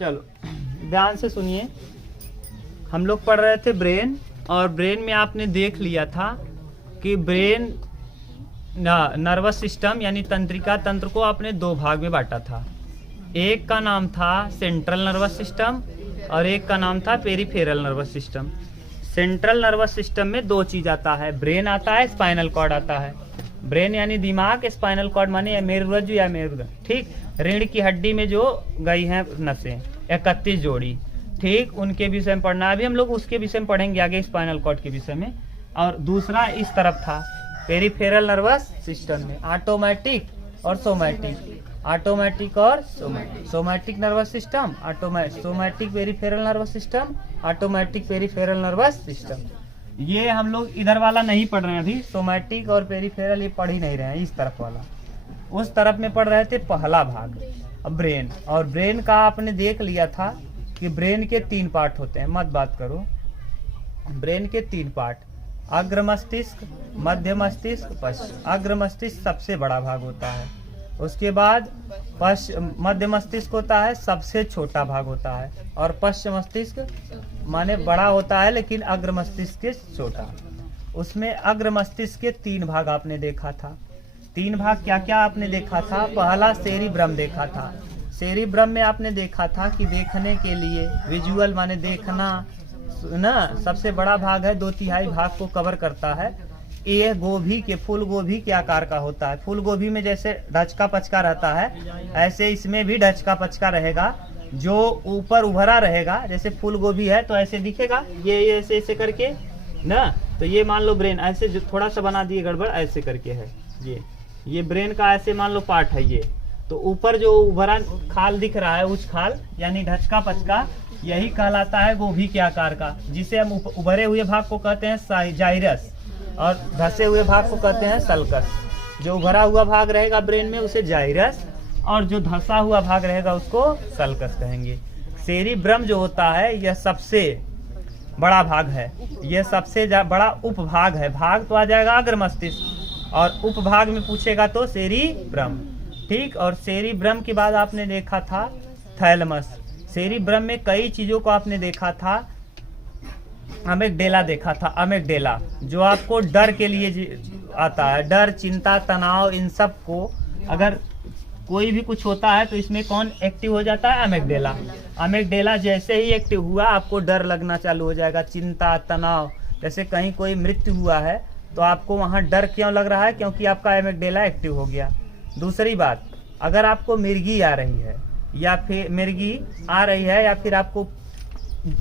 चलो ध्यान से सुनिए। हम लोग पढ़ रहे थे ब्रेन, और ब्रेन में आपने देख लिया था कि ब्रेन नर्वस सिस्टम यानी तंत्रिका तंत्र को आपने दो भाग में बांटा था। एक का नाम था सेंट्रल नर्वस सिस्टम और एक का नाम था peripheral nervous system. Central nervous system में दो चीज आता है, ब्रेन आता है, स्पाइनल कॉर्ड आता है। ब्रेन यानी दिमाग, स्पाइनल कॉर्ड माने मेरुरज्जु या मेरुदंड, ठीक। रीढ़ की हड्डी में जो गई हैं नसें 31 जोड़ी, ठीक, उनके विषय में पढ़ना। अभी हम लोग उसके विषय में पढ़ेंगे आगे, स्पाइनल कॉर्ड के विषय में। और दूसरा इस तरफ था पेरिफेरल नर्वस सिस्टम में ऑटोमेटिक और सोमैटिक, ऑटोमेटिक और somatic nervous system, somatic peripheral nervous system, automatic peripheral nervous system. ये हम लोग इधर वाला नहीं पढ़ रहे हैं अभी, सोमैटिक और पेरिफेरल ये पढ़ ही नहीं रहे हैं, इस तरफ वाला। उस तरफ में पढ़ रहे थे पहला भाग ब्रेन। और ब्रेन का आपने देख लिया था कि ब्रेन के 3 पार्ट होते हैं, मत बात करो। ब्रेन के 3 पार्ट, अग्र मस्तिष्क, मध्य मस्तिष्क, पश्च। अग्र मस्तिष्क सबसे बड़ा भाग होता है, उसके बाद मध्य मस्तिष्क होता है, सबसे छोटा भाग होता है, और पश्च मस्तिष्क माने बड़ा होता है लेकिन अग्र मस्तिष्क से छोटा। उसमें अग्र मस्तिष्क के 3 भाग आपने देखा था। 3 भाग क्या क्या आपने देखा था? पहला सेरिब्रम देखा था। सेरिब्रम में आपने देखा था कि देखने के लिए, विजुअल माने देखना ना, सबसे बड़ा भाग है, 2/3 भाग को कवर करता है। ये गोभी के, फूल गोभी के आकार का होता है। फूल गोभी में जैसे ढचका पचका रहता है, ऐसे इसमें भी ढचका पचका रहेगा, जो ऊपर उभरा रहेगा। जैसे फूल गोभी है तो ऐसे दिखेगा, ये ऐसे ऐसे करके ना। तो ये मान लो ब्रेन, ऐसे जो थोड़ा सा बना दिए गड़बड़, ऐसे करके है ये ब्रेन का ऐसे मान लो पार्ट है ये। तो ऊपर जो उभरा खाल दिख रहा है, उस खाल यानी ढचका पचका, यही कहलाता है गोभी के आकार का, जिसे हम उभरे हुए भाग को कहते हैं जाइरस और धसे हुए भाग को कहते हैं सल्कस। जो उभरा हुआ भाग रहेगा ब्रेन में उसे जाइरस, और जो धसा हुआ भाग रहेगा उसको सल्कस कहेंगे। सेरिब्रम जो होता है यह सबसे बड़ा भाग है, यह सबसे बड़ा उपभाग है। भाग तो आ जाएगा अग्र मस्तिष्क, और उपभाग में पूछेगा तो सेरिब्रम, ठीक। और सेरिब्रम के बाद आपने देखा था थैलमस। सेरिब्रम में कई चीजों को आपने देखा था। अमेगडेला देखा था, अमेगडेला जो आपको डर के लिए आता है, डर, चिंता, तनाव, इन सब को अगर कोई भी कुछ होता है तो इसमें कौन एक्टिव हो जाता है? अमेगडेला। अमेगडेला जैसे ही एक्टिव हुआ आपको डर लगना चालू हो जाएगा, चिंता, तनाव। जैसे कहीं कोई मृत्यु हुआ है तो आपको वहाँ डर क्यों लग रहा है? क्योंकि आपका अमेगडेला एक्टिव हो गया। दूसरी बात, अगर आपको मिर्गी आ रही है या फिर आपको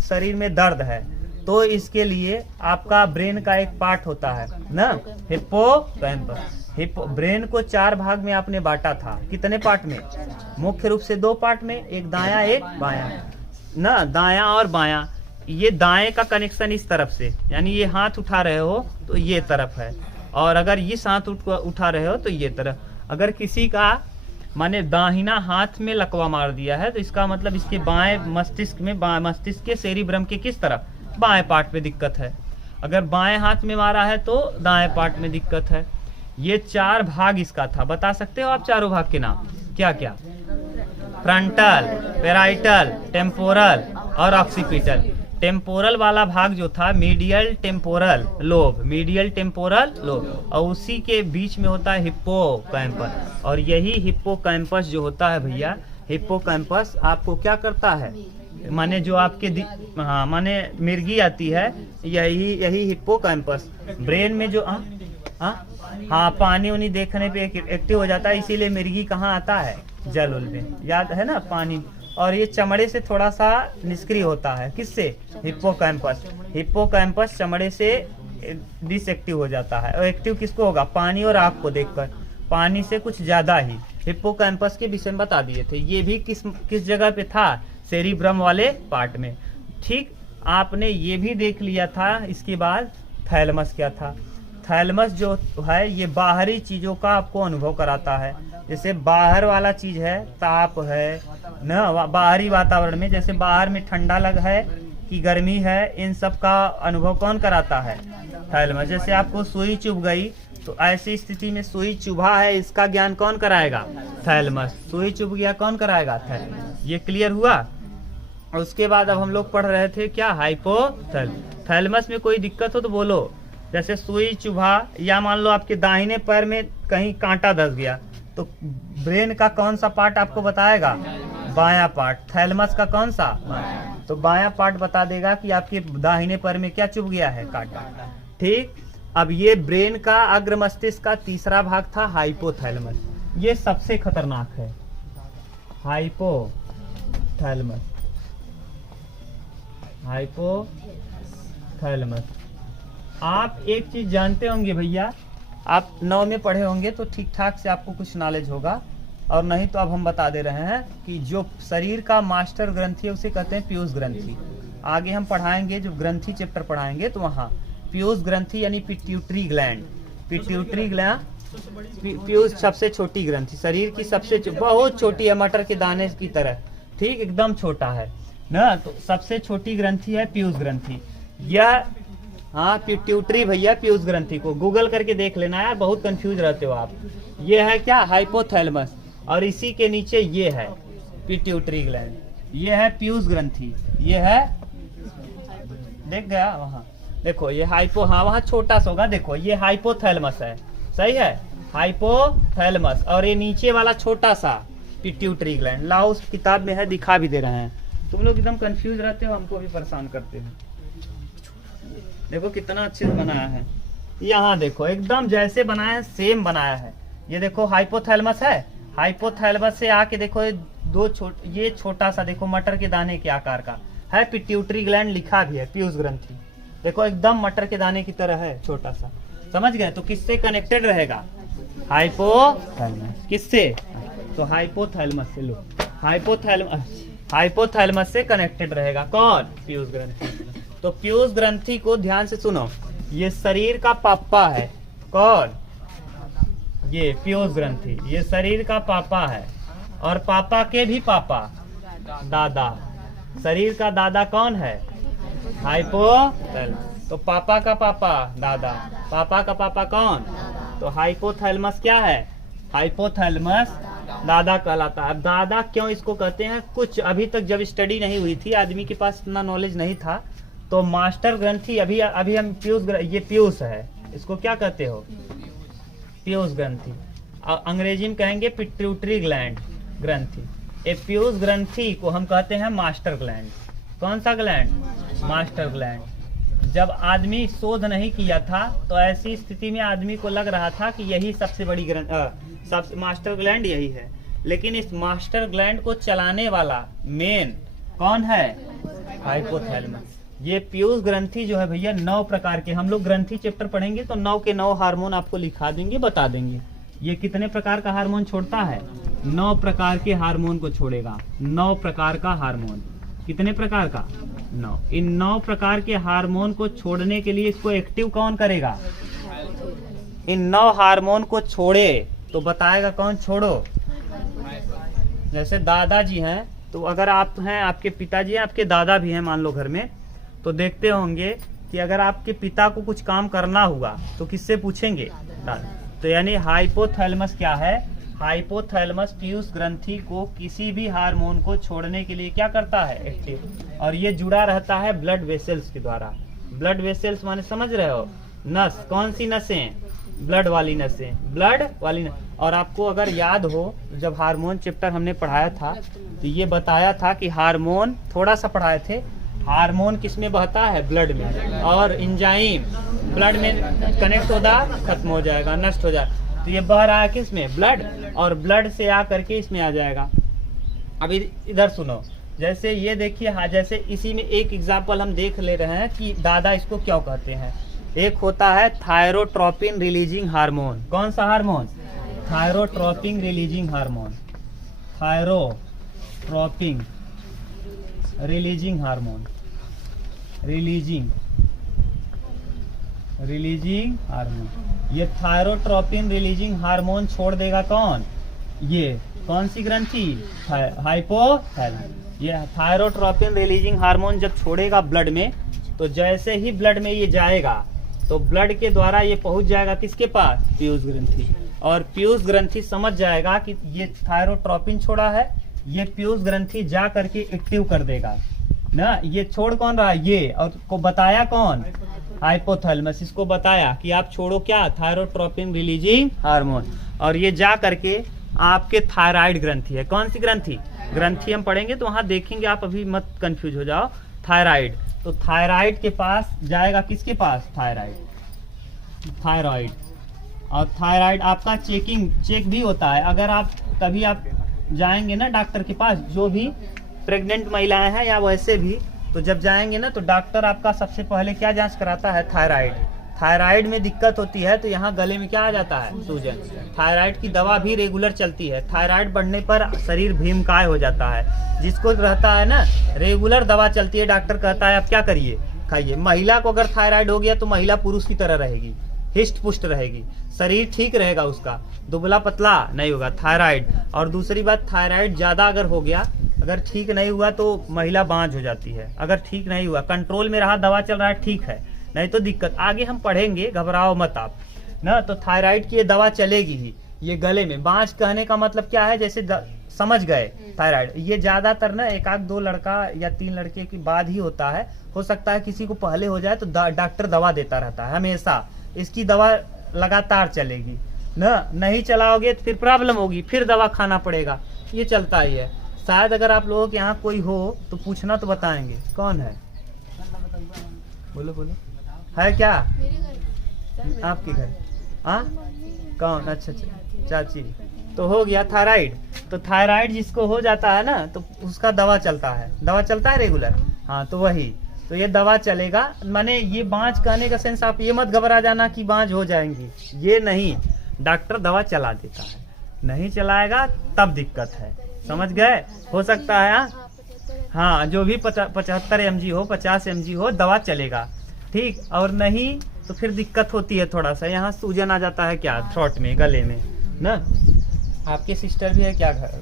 शरीर में दर्द है, तो इसके लिए आपका ब्रेन का एक पार्ट होता है ना, हिप्पोकैम्पस। ब्रेन को 4 भाग में आपने बांटा था। कितने पार्ट में? मुख्य रूप से 2 पार्ट में, एक दायां एक बायां ना, दायां और बायां। ये दाएं का कनेक्शन इस तरफ से, यानी ये हाथ उठा रहे हो तो ये तरफ है, और अगर इस हाथ उठा रहे हो तो ये तरफ। अगर किसी का माने दाहिना हाथ में लकवा मार दिया है तो इसका मतलब इसके बाएं मस्तिष्क में, मस्तिष्क के सेरिब्रम के किस तरफ? बाएं पार्ट में दिक्कत है। अगर बाएं हाथ में मारा है तो दाएं पार्ट में दिक्कत है। ये 4 भाग इसका था। बता सकते हो आप चारों भाग के नाम क्या क्या? फ्रंटल, पेराइटल, टेम्पोरल और ऑक्सीपिटल। टेम्पोरल वाला भाग जो था medial temporal lobe, medial temporal lobe, और उसी के बीच में होता है हिप्पोकैम्पस। और यही हिप्पोकैम्पस जो होता है भैया, हिप्पोकैम्पस आपको क्या करता है? माने जो आपके माने मिर्गी आती है, यही हिप्पोकैम्पस ब्रेन में जो हाँ पानी उनी देखने पे एक्टिव हो जाता है। इसीलिए मिर्गी कहाँ आता है? जल उल में, याद है ना, पानी। और ये चमड़े से थोड़ा सा निष्क्रिय होता है। किससे? हिप्पोकैम्पस। हिप्पोकैम्पस चमड़े से डिसएक्टिव हो जाता है। और एक्टिव किसको होगा? पानी और आग को देखकर, पानी से कुछ ज्यादा ही। हिप्पोकैम्पस के विषय में बता दिए थे। ये भी किस जगह पे था? सेरिब्रम वाले पार्ट में, ठीक। आपने ये भी देख लिया था। इसके बाद थैलमस क्या था? थैलमस जो है ये बाहरी चीजों का आपको अनुभव कराता है। जैसे बाहर वाला चीज है, ताप है ना, बाहरी वातावरण में, जैसे बाहर में ठंडा लग है कि गर्मी है, इन सब का अनुभव कौन कराता है? थैलमस। जैसे आपको सुई चुभ गई तो ऐसी स्थिति में सुई चुभा है, इसका ज्ञान कौन कराएगा? थैलमस। सुई चुभ गया, कौन कराएगा? थैलमस। ये क्लियर हुआ? और उसके बाद अब हम लोग पढ़ रहे थे क्या, थैलमस में कोई दिक्कत हो तो बोलो। जैसे सुई चुभा, या मान लो आपके दाहिने पैर में कहीं कांटा धस गया, तो ब्रेन का कौन सा पार्ट आपको बताएगा, बायां पार्ट। थैलमस का कौन सा, तो बायां पार्ट बता देगा कि आपके दाहिने पैर में क्या चुभ गया है, कांटा। ठीक, अब ये ब्रेन का अग्र मस्तिष्क का तीसरा भाग था हाइपोथैलेमस। ये सबसे खतरनाक है, हाइपोथैलेमस। हाइपोथैलेमस, आप एक चीज जानते होंगे भैया, आप 9 में पढ़े होंगे तो ठीक ठाक से आपको कुछ नॉलेज होगा, और नहीं तो अब हम बता दे रहे हैं कि जो शरीर का मास्टर ग्रंथि है उसे कहते हैं पीयूष ग्रंथि। आगे हम पढ़ाएंगे, जो ग्रंथि चैप्टर पढ़ाएंगे तो वहाँ पीयूष ग्रंथि यानी pituitary gland. Pituitary gland Piyush सबसे छोटी ग्रंथि, शरीर की सबसे बहुत छोटी है, मटर के दाने की तरह, ठीक, एकदम छोटा है ना। तो सबसे छोटी ग्रंथि है पीयूष ग्रंथि। यह, हाँ, पिट्यूटरी भैया, पीयूष ग्रंथि को गूगल करके देख लेना यार, बहुत कंफ्यूज रहते हो आप। ये है क्या, हाइपोथैलेमस, और इसी के नीचे ये है पिट्यूटरी ग्लैंड, ये है पीयूष ग्रंथि, ये है, देख गया वहाँ, देखो ये हाइपो, हाँ वहाँ छोटा सा होगा, देखो ये हाइपोथैलेमस है, सही है, हाइपोथैलेमस, और ये नीचे वाला छोटा सा पिट्यूटरी ग्लैंड। लाओ उस किताब में है, दिखा भी दे रहे हैं। तुम लोग एकदम कंफ्यूज रहते हो, हमको भी परेशान करते हो। देखो कितना अच्छे से बनाया है, यहाँ देखो एकदम जैसे बनाया है सेम बनाया है। ये देखो हाइपोथैलेमस है, हाइपोथैलेमस से आके देखो ये छोटा सा देखो मटर के दाने के आकार का है, पिट्यूटरी ग्लैंड लिखा भी है, पीयूष ग्रंथि, देखो एकदम मटर के दाने की तरह है, छोटा सा, समझ गए। तो किससे कनेक्टेड रहेगा, हाइपोथैलेमस, किससे, तो हाइपोथैलेमस से, लो हाइपोथैलेमस से कनेक्टेड रहेगा कौन, पीयूष ग्रंथि। तो पीयूष ग्रंथि को ध्यान से सुनो, ये शरीर का पापा है, कौन, ये पीयूष ग्रंथि, ये शरीर का पापा है, और पापा के भी पापा, दादा, शरीर का दादा कौन है, हाइपोथैलेमस। तो पापा का पापा दादा, पापा का पापा कौन, तो हाइपोथैलेमस क्या है, हाइपोथैलेमस दादा कहलाता है। दादा क्यों इसको कहते हैं, कुछ अभी तक जब स्टडी नहीं हुई थी, आदमी के पास इतना नॉलेज नहीं था, तो मास्टर ग्रंथि अभी हम पीयूष, ये पीयूष है, इसको क्या कहते हो, पीयूष ग्रंथि, अंग्रेजी में कहेंगे पिट्यूटरी ग्लैंड ग्रंथि। ये पीयूष ग्रंथि को हम कहते हैं मास्टर ग्लैंड। कौन सा ग्लैंड, मास्टर ग्लैंड। जब आदमी शोध नहीं किया था तो ऐसी स्थिति में आदमी को लग रहा था कि यही सबसे बड़ी सबसे मास्टर ग्लैंड यही है, लेकिन इस मास्टर ग्लैंड को चलाने वाला मेन कौन है, हाइपोथैलेमस। ये पीयूष ग्रंथि जो है भैया 9 प्रकार के, हम लोग ग्रंथि चैप्टर पढ़ेंगे तो 9 के 9 हार्मोन आपको लिखा देंगे, बता देंगे ये कितने प्रकार का हार्मोन छोड़ता है, 9 प्रकार के हार्मोन को छोड़ेगा, 9 प्रकार का हार्मोन, कितने प्रकार का, 9। इन 9 प्रकार के हार्मोन को छोड़ने के लिए इसको एक्टिव कौन करेगा, इन 9 हार्मोन को छोड़े तो बताएगा कौन, छोड़ो। जैसे दादाजी हैं, तो अगर आप हैं, आपके पिताजी हैं, आपके दादा भी हैं मान लो घर में, तो देखते होंगे कि अगर आपके पिता को कुछ काम करना हुआ तो किससे पूछेंगे, दादा। तो यानी हाइपोथैलेमस क्या है, हाइपोथैलेमस पीयूष ग्रंथि को किसी भी हार्मोन को छोड़ने के लिए क्या करता है, एक्टिव, और ये जुड़ा रहता है ब्लड वेसल्स के द्वारा। ब्लड वेसल्स माने समझ रहे हो, नस, कौन सी नसें, ब्लड वाली नसें, ब्लड वाली नस। और आपको अगर याद हो, जब हार्मोन चैप्टर हमने पढ़ाया था तो ये बताया था कि हार्मोन, थोड़ा सा पढ़ाए थे, हार्मोन किस में बहता है, ब्लड में, और इंजाइम ब्लड में कनेक्ट होता खत्म हो जाएगा, नष्ट हो जाएगा, तो ये बह रहा है किस में, ब्लड, और ब्लड से आ करके इसमें आ जाएगा। अभी इधर सुनो, जैसे ये देखिए, हाँ, जैसे इसी में एक एग्जांपल हम देख ले रहे हैं कि दादा इसको क्यों कहते हैं। एक होता है थायरोट्रोपिन रिलीजिंग हार्मोन, कौन सा hormone, thyrotropin releasing hormone, thyrotropin releasing hormone, releasing hormone. ये थायरोट्रोपिन रिलीजिंग हार्मोन छोड़ देगा कौन, ये कौन सी ग्रंथि, हाइपोथैलेमस। ये थायरोट्रोपिन रिलीजिंग हार्मोन जब छोड़ेगा ब्लड में, तो जैसे ही ब्लड में ये जाएगा तो ब्लड के द्वारा ये पहुंच जाएगा किसके पास, पीयूष ग्रंथि, और पीयूष ग्रंथि समझ जाएगा कि ये थायरोट्रोपिन छोड़ा है, ये पीयूष ग्रंथि जा करके एक्टिव कर देगा, ना, ये छोड़ कौन रहा है, ये, और को बताया कौन, हाइपोथैलेमस, इसको बताया कि आप छोड़ो क्या, थायरोट्रोपिन रिलीजिंग हार्मोन। और ये जा करके आपके थायराइड ग्रंथि है, कौन सी ग्रंथि, ग्रंथि हम पढ़ेंगे तो वहां देखेंगे, आप अभी मत कंफ्यूज हो जाओ। थायराइड, तो थायराइड के पास जाएगा, किसके पास, थायराइड। और थायराइड आपका चेक भी होता है। अगर आप कभी आप जाएंगे ना डॉक्टर के पास, जो भी प्रेग्नेंट महिलाएं हैं या वैसे भी, तो जब जाएंगे ना तो डॉक्टर आपका सबसे पहले क्या जांच कराता है, थायराइड। थायराइड में दिक्कत होती है तो यहाँ गले में क्या आ जाता है, सूजन। थायराइड की दवा भी रेगुलर चलती है। थायराइड बढ़ने पर शरीर भीमकाय हो जाता है, जिसको रहता है ना, रेगुलर दवा चलती है, डॉक्टर कहता है आप क्या करिए, खाइए। महिला को अगर थायराइड हो गया तो महिला पुरुष की तरह रहेगी, हिष्ट पुष्ट रहेगी, शरीर ठीक रहेगा उसका, दुबला पतला नहीं होगा, थायराइड। और दूसरी बात, थायराइड ज्यादा अगर हो गया, अगर ठीक नहीं हुआ तो महिला बांझ हो जाती है। अगर ठीक नहीं हुआ, कंट्रोल में रहा, दवा चल रहा है, ठीक है, नहीं तो दिक्कत। आगे हम पढ़ेंगे, घबराओ मत आप ना। तो थायराइड की ये दवा चलेगी ही। ये गले में बांझ कहने का मतलब क्या है, जैसे समझ गए, थायराइड ये ज्यादातर ना 1-2 लड़का या 3 लड़के के बाद ही होता है। हो सकता है किसी को पहले हो जाए तो डॉक्टर दवा देता रहता है हमेशा। इसकी दवा लगातार चलेगी ना, नहीं चलाओगे तो फिर प्रॉब्लम होगी, फिर दवा खाना पड़ेगा, ये चलता ही है। शायद अगर आप लोगों के यहाँ कोई हो तो पूछना तो बताएंगे, कौन है, बोलो बोलो, है क्या आपके घर, हाँ कौन, अच्छा चाची। तो हो गया थायराइड। तो थायराइड जिसको हो जाता है ना, तो उसका दवा चलता है, दवा चलता है रेगुलर, हाँ तो वही, तो ये दवा चलेगा। माने ये बांझ कहने का सेंस, आप ये मत घबरा जाना कि बांझ हो जाएंगी, ये नहीं, डॉक्टर दवा चला देता है, नहीं चलाएगा तब दिक्कत है, समझ गए। हो सकता है हाँ, जो भी 75 mg हो, 50 mg हो, दवा चलेगा, ठीक। और नहीं तो फिर दिक्कत होती है थोड़ा सा, यहाँ सूजन आ जाता है क्या, थ्रोट में, गले में ना। आपके सिस्टर भी है क्या घर,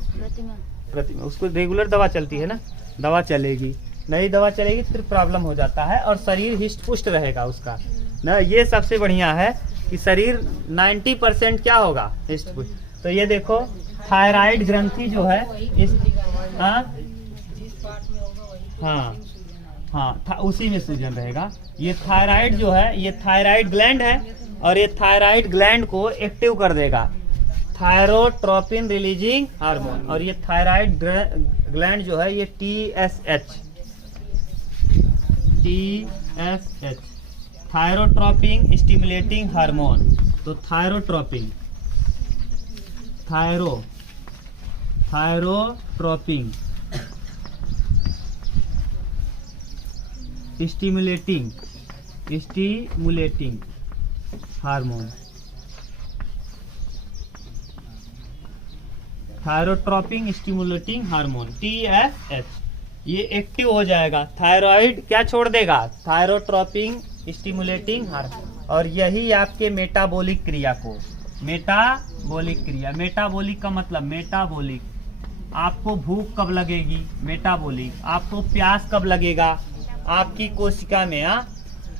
प्रतिमा, उसको रेगुलर दवा चलती है ना, दवा चलेगी, नहीं दवा चलेगी फिर प्रॉब्लम हो जाता है, और शरीर हिष्ट पुष्ट रहेगा उसका ना। ये सबसे बढ़िया है कि शरीर 90% क्या होगा, हिष्ट पुष्ट। तो ये देखो थायराइड ग्रंथि जो है इस, हाँ उसी में सूजन रहेगा। ये थायराइड जो है, ये थायराइड ग्लैंड है, और ये थायराइड ग्लैंड को एक्टिव कर देगा, थायरोट्रोपिन रिलीजिंग हार्मोन। और ये थायराइड ग्लैंड जो है ये TSH, थायरोट्रोपिन स्टिमुलेटिंग हार्मोन। तो thyrotropin, thyrotropin stimulating hormone, thyrotropin stimulating hormone TSH, ये एक्टिव हो जाएगा। थायराइड क्या छोड़ देगा, थायरोट्रोपिन स्टिमुलेटिंग हार्मोन। और यही आपके मेटाबॉलिक क्रिया को, मेटाबॉलिक क्रिया, मेटाबॉलिक का मतलब मेटाबॉलिक, आपको भूख कब लगेगी, मेटाबॉलिक, आपको प्यास कब लगेगा आपकी कोशिका में, हाँ।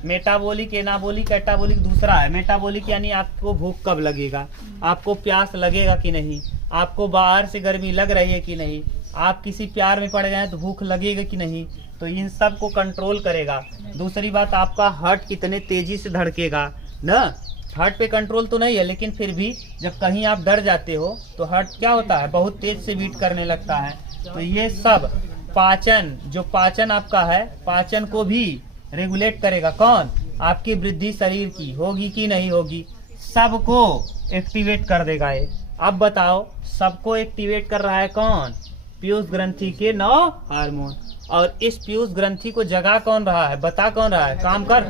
मेटाबॉलिक, एनाबॉलिक, एटाबॉलिक दूसरा है। मेटाबॉलिक यानी आपको भूख कब लगेगा, आपको प्यास लगेगा कि नहीं, आपको बाहर से गर्मी लग रही है कि नहीं, आप किसी प्यार में पड़ गए हैं तो भूख लगेगा कि नहीं, तो इन सब को कंट्रोल करेगा। दूसरी बात, आपका हार्ट कितने तेजी से धड़केगा ना, हार्ट पे कंट्रोल तो नहीं है, लेकिन फिर भी जब कहीं आप डर जाते हो तो हार्ट क्या होता है, बहुत तेज से बीट करने लगता है। तो ये सब पाचन, जो पाचन आपका है, पाचन को भी रेगुलेट करेगा, कौन, आपकी वृद्धि शरीर की होगी कि नहीं होगी, सबको एक्टिवेट कर देगा ये। अब बताओ सबको एक्टिवेट कर रहा है कौन, पीयूष ग्रंथि के 9 हार्मोन। और इस पीयूष ग्रंथि को जगा कौन रहा है, बता कौन रहा है, काम कर,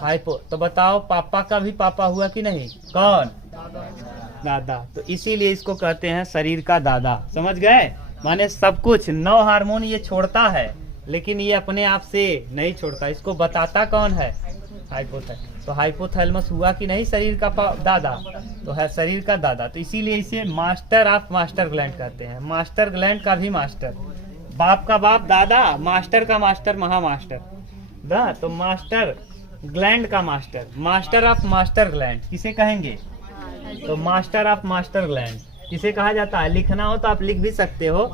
हाइपो। तो बताओ पापा का भी पापा हुआ कि नहीं, कौन, दादा। तो इसीलिए इसको कहते हैं शरीर का दादा, समझ गए। माने सब कुछ 9 हार्मोन ये छोड़ता है, लेकिन ये अपने आप से नहीं छोड़ता, इसको बताता कौन है, हाइपोथैलेमस। तो हाइपोथैलेमस हुआ कि नहीं शरीर का दादा, तो है शरीर का दादा। तो इसीलिए इसे मास्टर ऑफ मास्टर ग्लैंड कहते हैं, मास्टर ग्लैंड का भी मास्टर, बाप का बाप दादा, मास्टर का मास्टर महामास्टर ना। तो मास्टर ग्लैंड का master, master of master gland किसे कहेंगे, तो मास्टर ऑफ मास्टर ग्लैंड किसे कहा जाता है। लिखना हो तो आप लिख भी सकते हो,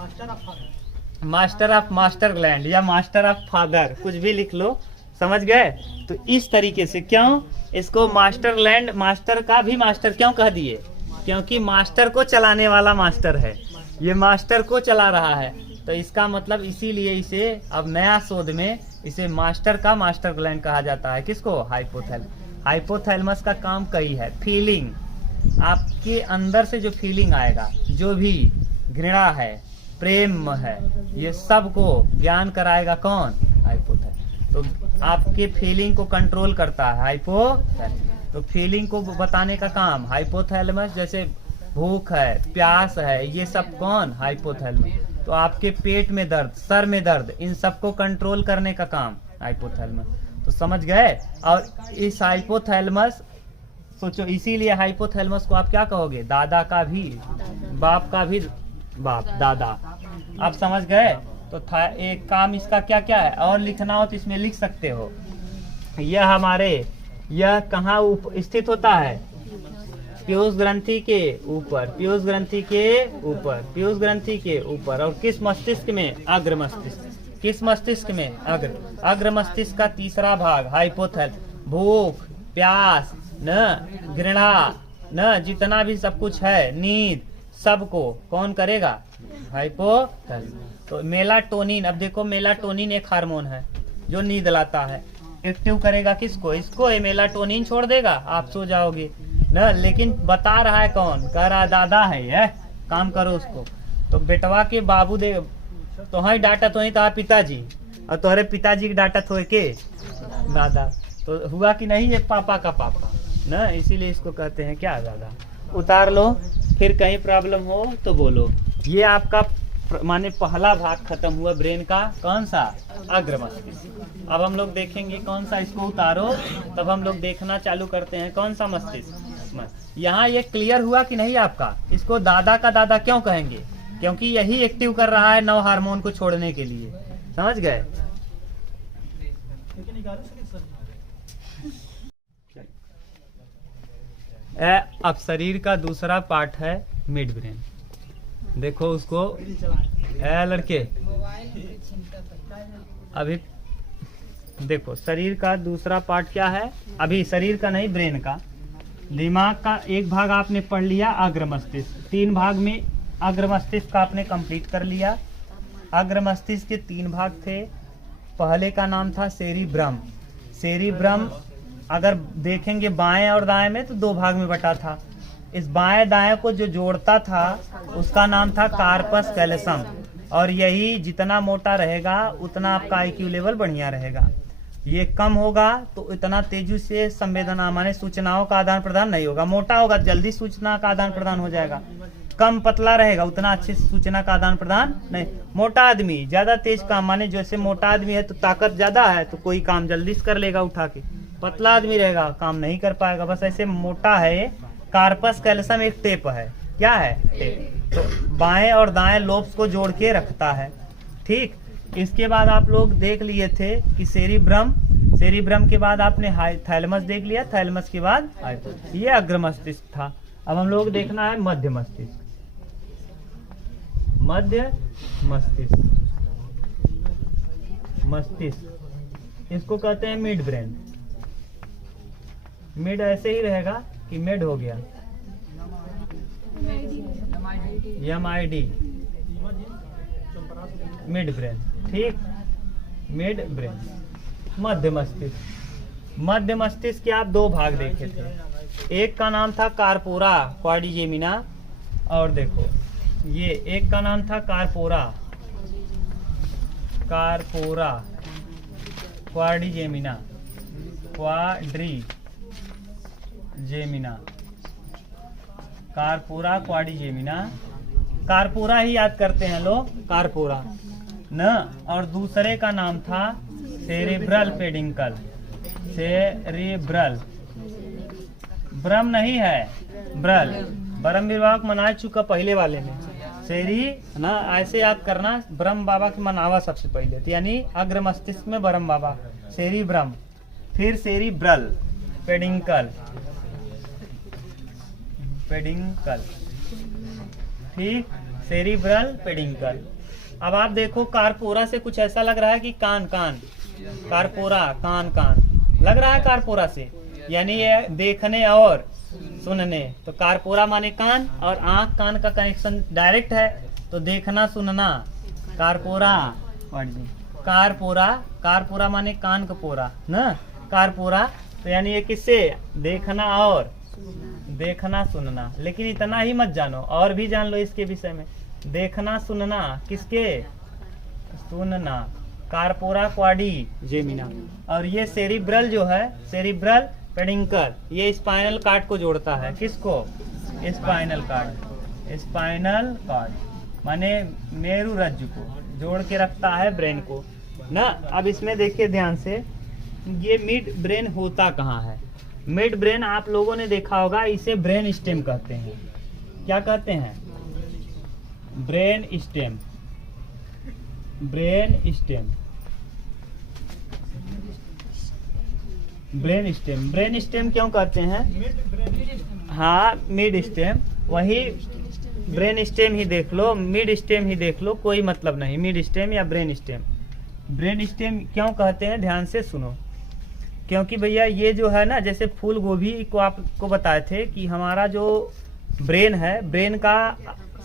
मास्टर ऑफ मास्टर ग्लैंड या मास्टर ऑफ फादर, कुछ भी लिख लो, समझ गए। तो इस तरीके से, क्यों इसको मास्टर ग्लैंड, मास्टर का भी मास्टर क्यों कह दिए, क्योंकि मास्टर को चलाने वाला मास्टर है, ये मास्टर को चला रहा है, तो इसका मतलब इसीलिए इसे अब नया शोध में इसे मास्टर का मास्टर ग्लैंड कहा जाता है। किसको? हाइपोथैलेमस। हाइपोथैलेमस का काम कई है, फीलिंग, आपके अंदर से जो फीलिंग आएगा, जो भी घृणा है, प्रेम है, ये सब को ज्ञान कराएगा कौन? हाइपोथैलेमस। तो आपके फीलिंग को कंट्रोल करता है हाइपोथैलेमस। तो फीलिंग को बताने का काम हाइपोथैलेमस, जैसे भूख है, प्यास है, ये सब कौन? हाइपोथैलेमस। तो आपके पेट में दर्द, सर में दर्द, इन सबको कंट्रोल करने का काम हाइपोथैलेमस। तो समझ गए। और इस हाइपोथैलेमस, सोचो, इसीलिए हाइपोथैलेमस को आप क्या कहोगे? दादा का भी बाप का भी बाप, दादा। आप समझ गए। तो एक काम इसका क्या क्या है, और लिखना हो तो इसमें लिख सकते हो। यह हमारे, यह कहाँ स्थित होता है? पीयूष ग्रंथि के ऊपर, पीयूष ग्रंथि के ऊपर, पीयूष ग्रंथि के ऊपर। और किस मस्तिष्क में? अग्र मस्तिष्क। किस मस्तिष्क में? अग्र मस्तिष्क का तीसरा भाग हाइपोथैलेमस। भूख, प्यास, न घृणा, न जितना भी सब कुछ है, नींद, सबको कौन करेगा? हाइपोथैलेमस। तो मेलाटोनिन, अब देखो मेलाटोनिन एक हार्मोन है जो नींद लाता है, एक्टिव करेगा किसको? इसको। ये मेलाटोनिन छोड़ देगा, आप सो जाओगे न। लेकिन बता रहा है कौन? कह रहा है दादा है, ये काम करो उसको। तो बेटवा के बाबू दे तो ही डांटा तो ही तो पिताजी, और तुम्हारे पिताजी की डांटा तो के दादा। तो हुआ कि नहीं ये पापा का पापा न, इसीलिए इसको कहते हैं क्या? दादा। उतार लो, फिर कहीं प्रॉब्लम हो तो बोलो। ये आपका माने पहला भाग खत्म हुआ ब्रेन का। कौन सा? अग्र मस्तिष्क। अब हम लोग देखेंगे कौन सा, इसको उतारो, तब हम लोग देखना चालू करते हैं कौन सा मस्तिष्क। यहाँ ये क्लियर हुआ कि नहीं आपका? इसको दादा का दादा क्यों कहेंगे? क्योंकि यही एक्टिव कर रहा है नौ हार्मोन को छोड़ने के लिए। समझ गए। अब शरीर का दूसरा पार्ट है मिड ब्रेन। देखो उसको, लड़के अभी देखो, शरीर का दूसरा पार्ट क्या है? अभी शरीर का नहीं, ब्रेन का। दिमाग का एक भाग आपने पढ़ लिया, अग्र मस्तिष्क। 3 भाग में अग्र मस्तिष्क का आपने कंप्लीट कर लिया। अग्र मस्तिष्क के 3 भाग थे। पहले का नाम था सेरिब्रम। सेरिब्रम अगर देखेंगे बाएं और दाएं में तो 2 भाग में बटा था। इस बाएं दाएं को जो जोड़ता था उसका नाम था कार्पस कैलसम। और यही जितना मोटा रहेगा उतना आपका आईक्यू लेवल बढ़िया रहेगा। ये कम होगा तो इतना तेजी से संवेदना माने सूचनाओं का आदान प्रदान नहीं होगा। मोटा होगा जल्दी सूचना का आदान प्रदान हो जाएगा। कम पतला रहेगा उतना अच्छे से सूचना का आदान प्रदान नहीं। मोटा आदमी ज्यादा तेज काम, माने जैसे मोटा आदमी है तो ताकत ज्यादा है तो कोई काम जल्दी से कर लेगा उठा के। पतला आदमी रहेगा काम नहीं कर पाएगा। बस ऐसे मोटा है। कार्पस कैल्शियम एक टेप है। क्या है? टेप। तो बाएं और दाएं लोब्स को जोड़ के रखता है। ठीक। इसके बाद आप लोग देख लिए थे कि सेरिब्रम, सेरिब्रम के बाद आपने थैलेमस देख लिया, थैलेमस के बाद ये अग्र मस्तिष्क था। अब हम लोग देखना है मध्य मस्तिष्क। मध्य मस्तिष्क, मस्तिष्क इसको कहते हैं मिड ब्रेन। मिड ऐसे ही रहेगा कि मिड हो गया, MID, मिड ब्रेन। ठीक, मिड ब्रेन। मध्य मस्तिष्क, मध्य मस्तिष्क के आप 2 भाग देखे थे। एक का नाम था कार्पोरा क्वाड्रिजेमिना, और देखो ये एक का नाम था corpora, corpora quadrigemina, quadrigemina, corpora quadrigemina. Corpora ही याद करते हैं लोग, कार्पोरा न। और दूसरे का नाम था सेरेब्रल पेडिंकल, सेरेब्रल। ब्रह्म नहीं है, ब्रल। ब्रह्म विभाग मना चुका पहले वाले में। सेरी ना ऐसे याद करना, ब्रह्म बाबा की मनावा सबसे पहले थी, यानी अग्र मस्तिष्क में ब्रह्म बाबा, सेरी ब्रह्म, फिर सेरी ब्रल, पेडिंकल, पेडिंकल। ठीक, सेरिब्रल पेडिंकल। अब आप देखो कारपोरा से कुछ ऐसा लग रहा है कि कान कान, कारपोरा कान कान लग रहा है कारपोरा से, यानी ये देखने और सुनने। तो कारपोरा माने कान और आंख कान का कनेक्शन डायरेक्ट है, तो देखना सुनना कारपोरा। कारपोरा, कारपोरा माने कान का पोरा ना, कारपोरा। तो यानी ये किससे, देखना और देखना सुनना। लेकिन इतना ही मत जानो, और भी जान लो इसके विषय में। देखना सुनना किसके, सुनना, कारपोरा क्वाडी जेमिना। और ये सेरिब्रल जो है, सेरिब्रल पेडिंकल, ये स्पाइनल कार्ड को जोड़ता है। किसको, स्पाइनल कार्ड, स्पाइनल कार्ड माने मेरु रज्जु को जोड़ के रखता है ब्रेन को ना। अब इसमें देखिए ध्यान से, ये मिड ब्रेन होता कहाँ है। मिड ब्रेन आप लोगों ने देखा होगा, इसे ब्रेन स्टेम कहते हैं। क्या कहते हैं, brain stem, brain stem, brain stem. Brain stem क्यों कहते हैं, हाँ मिड स्टेम, वही ब्रेन स्टेम ही देख लो, मिड स्टेम ही देख लो, कोई मतलब नहीं, मिड स्टेम या ब्रेन स्टेम। ब्रेन स्टेम क्यों कहते हैं, ध्यान से सुनो। क्योंकि भैया ये जो है ना, जैसे फूल गोभी को आपको बताए थे कि हमारा जो ब्रेन है, ब्रेन का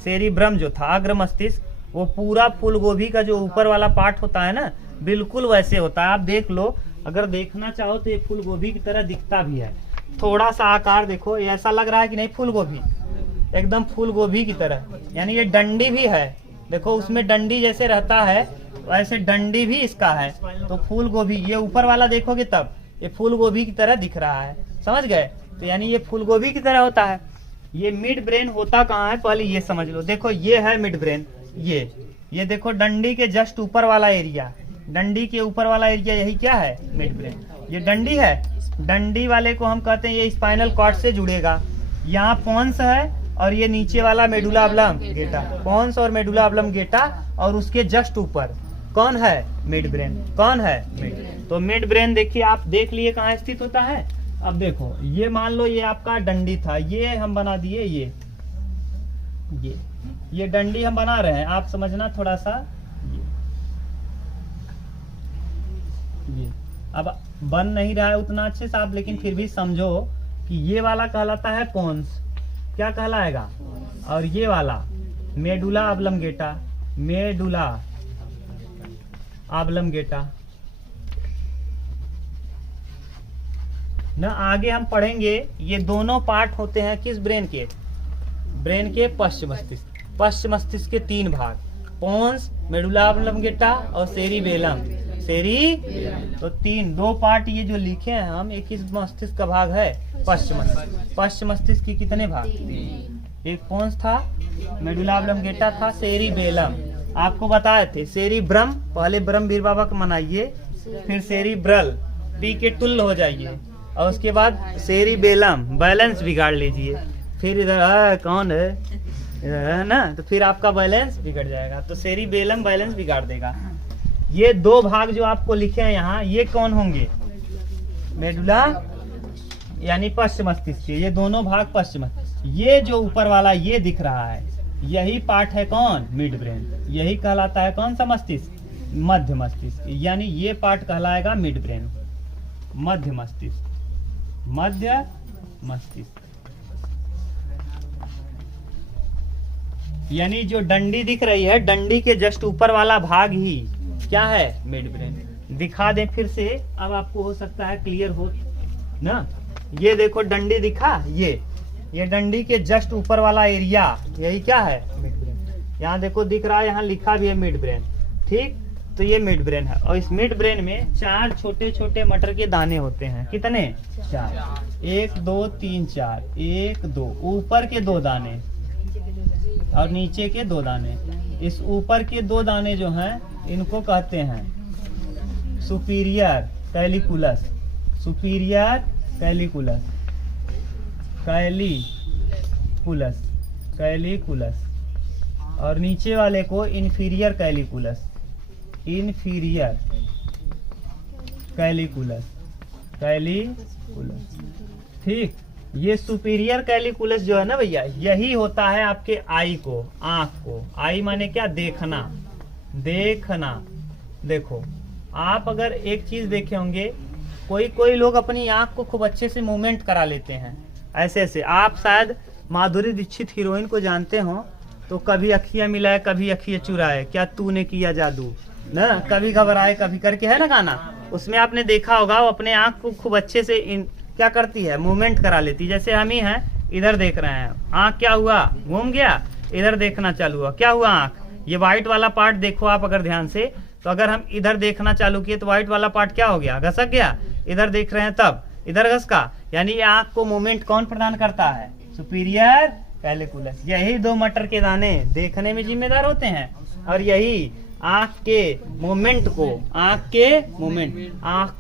सेरिब्रम जो था, अग्र मस्तिष्क, वो पूरा फूल गोभी का जो ऊपर वाला पार्ट होता है ना, बिल्कुल वैसे होता है। आप देख लो, अगर देखना चाहो तो ये फूल गोभी की तरह दिखता भी है। थोड़ा सा आकार देखो, ये ऐसा लग रहा है कि नहीं, फूल गोभी एकदम फूल गोभी की तरह। यानी ये डंडी भी है, देखो उसमें डंडी जैसे रहता है वैसे डंडी भी इसका है। तो फूल गोभी, ये ऊपर वाला देखोगे तब ये फूल गोभी की तरह दिख रहा है, समझ गए। तो यानी ये फूल गोभी की तरह होता है। ये मिड ब्रेन होता कहाँ है, पहले ये समझ लो। देखो ये है मिड ब्रेन, ये देखो डंडी के जस्ट ऊपर वाला एरिया, डंडी के ऊपर वाला एरिया, यही क्या है, मिड ब्रेन। ये डंडी है, डंडी वाले को हम कहते हैं ये स्पाइनल कॉर्ड से जुड़ेगा। यहाँ पोन्स है और ये नीचे वाला मेडुला ऑब्लंगेटा, पोन्स और मेडुला ऑब्लंगेटा, और उसके जस्ट ऊपर कौन है, मिड ब्रेन। कौन है, मिड। तो मिड ब्रेन देखिए, आप देख लिए कहाँ स्थित होता है। अब देखो ये मान लो ये आपका डंडी था, ये हम बना दिए, ये डंडी हम बना रहे हैं, आप समझना थोड़ा सा। ये अब बन नहीं रहा है उतना अच्छे से आप, लेकिन फिर भी समझो कि ये वाला कहलाता है पोन्स, क्या कहलाएगा, और ये वाला मेडुला ऑब्लंगेटा, मेडुला ऑब्लंगेटा ना। आगे हम पढ़ेंगे, ये दोनों पार्ट होते हैं किस ब्रेन के, ब्रेन के पश्चिम मस्तिष्क। पश्चिम मस्तिष्क के 3 भाग, पोन्स, मेडुला ऑब्लंगेटा और सेरिबेलम। तो 2 पार्ट ये जो लिखे हैं हम, एक किस मस्तिष्क का भाग है, पश्चिम मस्तिष्क। पश्चिम मस्तिष्क के कितने भाग, एक पोन्स था, मेडुला ऑब्लंगेटा था, सेरिबेलम आपको बताए थे। सेरिब्रम, पहले ब्रह्मवीर बाबा को मनाइए, फिर सेरिब्रल, पी के तुल्य हो जाइए, और उसके बाद सेरिबेलम, बैलेंस बिगाड़ लीजिए। फिर इधर कौन है, इधर है ना, तो फिर आपका बैलेंस बिगड़ जाएगा। तो सेरिबेलम बैलेंस बिगाड़ देगा। ये 2 भाग जो आपको लिखे हैं यहाँ, ये कौन होंगे, मेडुला यानी पश्चिम मस्तिष्क, ये दोनों भाग पश्चिम मस्तिष्क। ये जो ऊपर वाला ये दिख रहा है, यही पार्ट है कौन, मिड ब्रेन। यही कहलाता है कौन सा मस्तिष्क, मध्य मस्तिष्क। यानी ये पार्ट कहलाएगा मिड ब्रेन, मध्य मस्तिष्क, मध्य मस्तिष्क। यानी जो डंडी दिख रही है, डंडी के जस्ट ऊपर वाला भाग ही क्या है, मिड ब्रेन। दिखा दें फिर से, अब आपको हो सकता है क्लियर हो ना। ये देखो डंडी दिखा, ये डंडी के जस्ट ऊपर वाला एरिया, यही क्या है, मिड ब्रेन। यहाँ देखो दिख रहा है, यहाँ लिखा भी है मिड ब्रेन, ठीक। तो ये मिड ब्रेन है, और इस मिड ब्रेन में 4 छोटे छोटे मटर के दाने होते हैं। कितने, 4, 1 2 3 4, 1 2, ऊपर के 2 दाने और नीचे के 2 दाने। इस ऊपर के 2 दाने जो हैं, इनको कहते हैं सुपीरियर कैलिकुलस, सुपीरियर कैलिकुलस, कैलिकुलस, कैलिकुलस। और नीचे वाले को इंफीरियर कैलिकुलस, इंफीरियर कैलिकुलस, कैलिकुलस, ठीक। ये सुपीरियर कैलिकुलस जो है ना भैया, यही होता है आपके आई को, आंख को। आई माने क्या, देखना, देखना। देखो आप अगर एक चीज देखे होंगे, कोई लोग अपनी आंख को खूब अच्छे से मूवमेंट करा लेते हैं ऐसे ऐसे। आप शायद माधुरी दीक्षित हीरोइन को जानते हो, तो कभी अखियां मिलाए कभी अखियां चुराए, क्या तूने किया जादू ना, कभी घबराए कभी करके, है ना गाना। उसमें आपने देखा होगा वो अपने आंख को खूब अच्छे से क्या करती है, मूवमेंट करा लेती है। जैसे हम ही हैं, इधर देख रहे हैं, आंख क्या हुआ, घूम गया, इधर देखना चालू हुआ, क्या हुआ आंख, ये व्हाइट वाला पार्ट देखो आप अगर ध्यान से, तो अगर हम इधर देखना चालू किए तो व्हाइट वाला पार्ट क्या हो गया, घसक गया। इधर देख रहे हैं तब इधर घसका, यानी ये आंख को मूवमेंट कौन प्रदान करता है, सुपीरियर कैलिकुलस। यही दो मटर के दाने देखने में जिम्मेदार होते हैं, और यही आंख के मूवमेंट को, आंख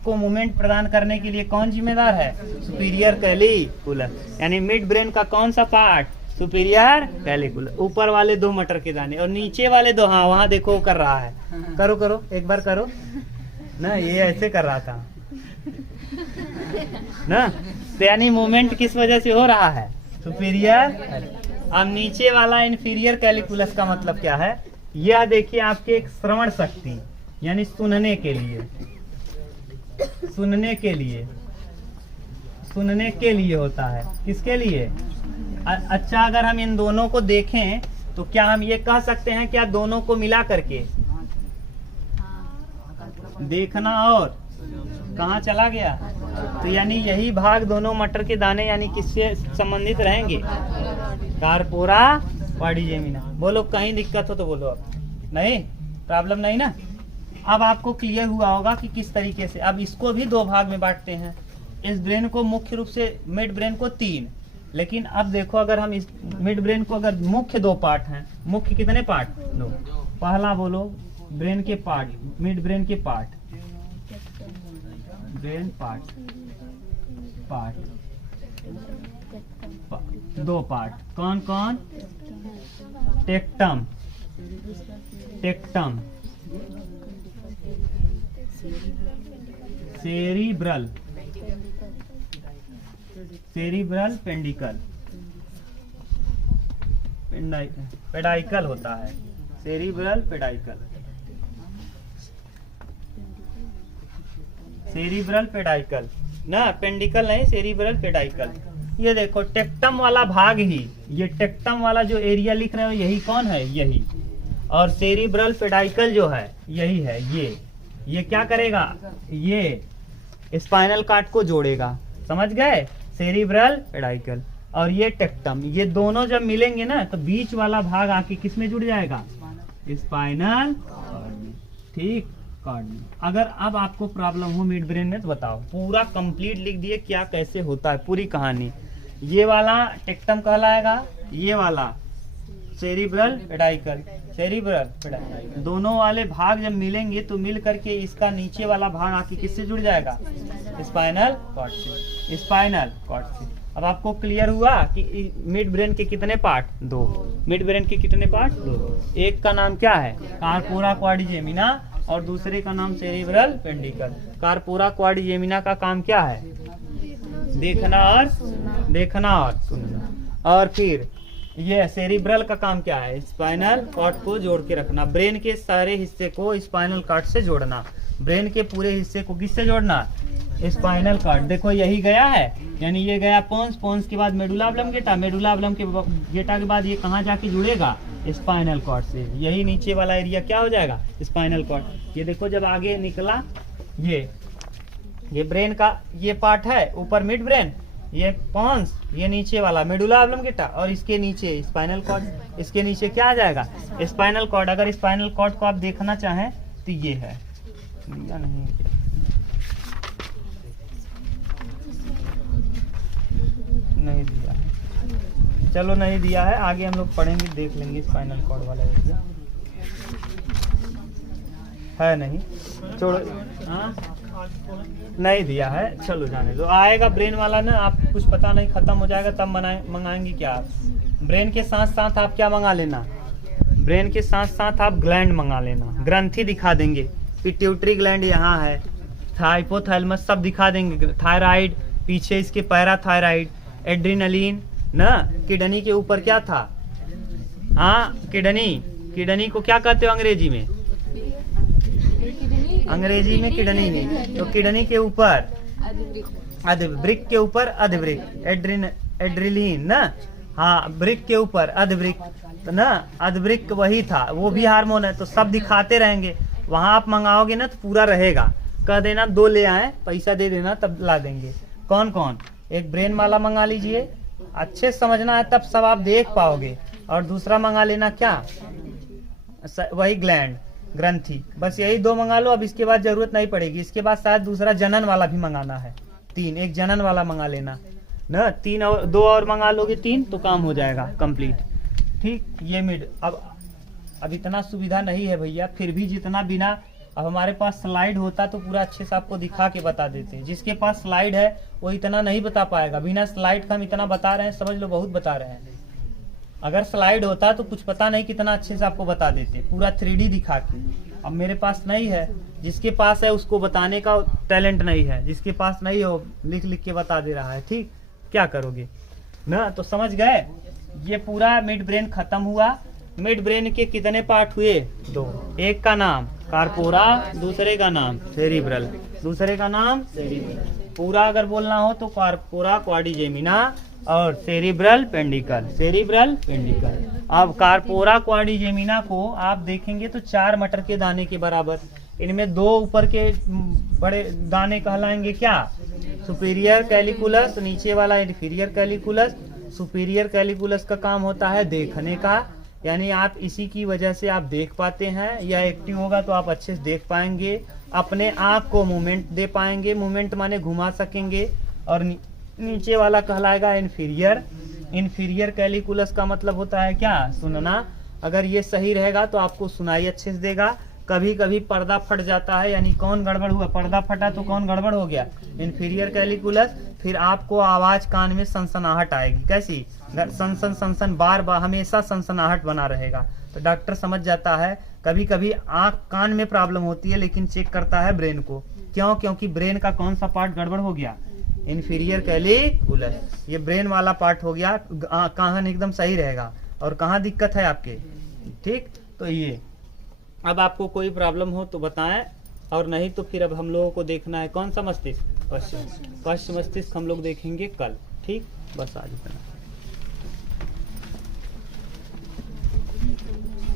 को मूवमेंट प्रदान करने के लिए कौन जिम्मेदार है, सुपीरियर कैलिकुलस। यानी मिड ब्रेन का कौन सा पार्ट, सुपीरियर कैलिकुलस। ऊपर वाले दो मटर के दाने और नीचे वाले दो, हाँ वहां देखो वो कर रहा है, करो करो एक बार करो ना, ये ऐसे कर रहा था ना, तो यानी मूवमेंट किस वजह से हो रहा है, सुपीरियर। अब नीचे वाला इंफीरियर कैलिकुलस का मतलब क्या है, यह देखिए आपके एक श्रवण शक्ति, यानी सुनने के लिए होता है। किसके लिए, अच्छा अगर हम इन दोनों को देखें तो क्या हम ये कह सकते हैं क्या दोनों को मिला करके देखना और कहाँ चला गया, तो यानी यही भाग दोनों मटर के दाने यानी किससे संबंधित रहेंगे, कार्पोरा क्वाड्रिजेमिना। बोलो कहीं दिक्कत हो तो बोलो, अब नहीं, प्रॉब्लम नहीं ना। अब आपको क्लियर हुआ होगा कि किस तरीके से। अब इसको भी दो भाग में बांटते हैं, इस ब्रेन को मुख्य रूप से मिड ब्रेन को 3, लेकिन अब देखो अगर हम इस मिड ब्रेन को अगर मुख्य 2 पार्ट हैं, मुख्य कितने पार्ट, 2। पहला बोलो ब्रेन के पार्ट, मिड ब्रेन के पार्ट, ब्रेन पार्ट 2 पार्ट, कौन कौन, टेक्टम, सेरिब्रल, पेडाइकल होता है, सेरिब्रल पेडाइकल ना, पेंडिकल नहीं, सेरिब्रल पेडाइकल। ये देखो टेक्टम वाला भाग ही, ये टेक्टम वाला जो एरिया लिख रहे हो यही कौन है, यही। और सेरिब्रल पेडाइकल जो है यही है, ये क्या करेगा, ये स्पाइनल कॉर्ड को जोड़ेगा, समझ गए, सेरिब्रल पेडाइकल और ये टेक्टम, ये दोनों जब मिलेंगे ना तो बीच वाला भाग आके किस में जुड़ जाएगा, स्पाइनल कॉर्ड में, ठीक, कॉर्ड में। अगर अब आपको प्रॉब्लम हो मिड ब्रेन में तो बताओ, पूरा कंप्लीट लिख दिए क्या कैसे होता है पूरी कहानी। ये वाला टेक्टम कहलाएगा, ये वाला सेरिब्रल पेडाइकल, दोनों वाले भाग जब मिलेंगे तो मिल करके इसका नीचे वाला भाग आके किससे जुड़ जाएगा, स्पाइनल कॉर्ड से। अब आपको क्लियर हुआ कि मिड ब्रेन के कितने पार्ट, 2। मिड ब्रेन के कितने पार्ट, 2। एक का नाम क्या है, कार्पोरा क्वाड्रिजेमिना, और दूसरे का नाम सेरिब्रल पेंडिकल। कार्पोरा क्वाड्रिजेमिना का काम क्या है, देखना और सुनना। और फिर ये सेरिब्रल का काम क्या है, स्पाइनल कॉर्ड को जोड़ के रखना, ब्रेन के सारे हिस्से को स्पाइनल कॉर्ड से जोड़ना, ब्रेन के पूरे हिस्से को किससे जोड़ना, स्पाइनल कॉर्ड। देखो यही गया है, यानी ये गया पोन्स के बाद मेडुला ऑब्लंगेटा, मेडुला ऑब्लंगेटा के बाद ये कहाँ जाके जुड़ेगा, स्पाइनल कॉर्ड से। यही नीचे वाला एरिया क्या हो जाएगा, स्पाइनल कॉर्ड। ये देखो जब आगे निकला, ये ब्रेन का ये पार्ट है, ऊपर मिड ब्रेन, ये पोन्स, ये नीचे वाला मेडुला ऑब्लंगेटा, और इसके नीचे स्पाइनल कॉर्ड। इसके नीचे क्या आ जाएगा, स्पाइनल कॉर्ड। अगर स्पाइनल कॉर्ड को आप देखना चाहें तो ये है, दिया नहीं दिया, चलो नहीं दिया है, आगे हम लोग पढ़ेंगे, देख लेंगे स्पाइनल कॉर्ड वाला एरिया है नहीं, छोड़ो, हाँ नहीं दिया है, चलो जाने दो, आएगा ब्रेन वाला ना। आप कुछ पता नहीं, खत्म हो जाएगा तब मंगाएंगे क्या आप। ब्रेन के साथ साथ आप क्या मंगा लेना, ब्रेन के साथ साथ आप ग्लैंड मंगा लेना, ग्रंथि दिखा देंगे, पिट्यूटरी ग्लैंड यहाँ है, हाइपोथैलेमस सब दिखा देंगे, थायराइड पीछे इसके पैराथायराइड, एड्रिनलिन ना, किडनी के ऊपर क्या था, हाँ किडनी को क्या कहते हो अंग्रेजी में, अंग्रेजी में किडनी नहीं, तो किडनी के ऊपर अधवृक्क के ऊपर अधवृक्क, एड्रिलीन ना, हाँ वृक्क के ऊपर अधवृक्क ना, अधवृक्क वही था, वो भी हार्मोन है। तो सब दिखाते रहेंगे, वहां आप मंगाओगे ना तो पूरा रहेगा। कह देना 2 ले आए, पैसा दे देना तब ला देंगे। कौन कौन? एक ब्रेन वाला मंगा लीजिए, अच्छे समझना है तब सब आप देख पाओगे। और दूसरा मंगा लेना क्या, वही ग्लैंड, ग्रंथि, बस यही 2 मंगा लो। अब इसके बाद जरूरत नहीं पड़ेगी। इसके बाद शायद दूसरा जनन वाला भी मंगाना है, 3, एक जनन वाला मंगा लेना ना, 3 और 2 और मंगा लोगे 3 तो काम हो जाएगा कंप्लीट। ठीक, ये मिड। अब इतना सुविधा नहीं है भैया, फिर भी जितना बिना, अब हमारे पास स्लाइड होता तो पूरा अच्छे से आपको दिखा के बता देते। जिसके पास स्लाइड है वो इतना नहीं बता पाएगा। बिना स्लाइड का हम इतना बता रहे हैं, समझ लो बहुत बता रहे हैं। अगर स्लाइड होता तो कुछ पता नहीं कितना अच्छे से आपको बता देते, पूरा 3D दिखा के। अब मेरे पास नहीं है, जिसके पास है उसको बताने का टैलेंट नहीं है, जिसके पास नहीं हो लिख लिख के बता दे रहा है। ठीक, क्या करोगे ना, तो समझ गए। ये पूरा मिड ब्रेन खत्म हुआ। मिड ब्रेन के कितने पार्ट हुए? 2। एक का नाम कार्पोरा, दूसरे का नाम सेरिब्रल, दूसरे का नाम सेरिब्रल। पूरा अगर बोलना हो तो कार्पोरा क्वाड्रिजेमिना और सेरिब्रल पेंडिकल, सेरिब्रल पेंडिकल। अब कार्पोरा क्वाड्रिजेमिना को आप देखेंगे तो 4 मटर के दाने के बराबर। इनमें 2 ऊपर के बड़े दाने कहलाएंगे क्या, सुपीरियर कैलिकुलस, नीचे वाला इंफीरियर कैलिकुलस। सुपीरियर कैलिकुलस का काम होता है देखने का, यानी आप इसी की वजह से आप देख पाते हैं, या एक्टिव होगा तो आप अच्छे से देख पाएंगे, अपने आँख को मूवमेंट दे पाएंगे, मूवमेंट माने घुमा सकेंगे। और नीचे वाला कहलाएगा इन्फीरियर। इन्फीरियर कैलिकुलस का मतलब होता है क्या, सुनना। अगर ये सही रहेगा तो आपको सुनाई अच्छे से देगा। कभी कभी पर्दा फट जाता है, यानी कौन गड़बड़ हुआ, पर्दा फटा तो कौन गड़बड़ हो गया, इन्फीरियर कैलिकुलस। फिर आपको आवाज कान में सनसनाहट आएगी, कैसी, सनसन सनसन, बार बार हमेशा सनसनाहट बना रहेगा। तो डॉक्टर समझ जाता है। कभी कभी आँख कान में प्रॉब्लम होती है, लेकिन चेक करता है ब्रेन को। क्यों? क्योंकि ब्रेन का कौन सा पार्ट गड़बड़ हो गया, इन्फीरियर कैलिकुलस। ये ब्रेन वाला पार्ट हो गया, कान एकदम सही रहेगा। और कहाँ दिक्कत है आपके, ठीक। तो ये अब आपको कोई प्रॉब्लम हो तो बताएं, और नहीं तो फिर अब हम लोगों को देखना है कौन सा मस्तिष्क, पश्चिम मस्तिष्क हम लोग देखेंगे कल। ठीक, बस आज इतना।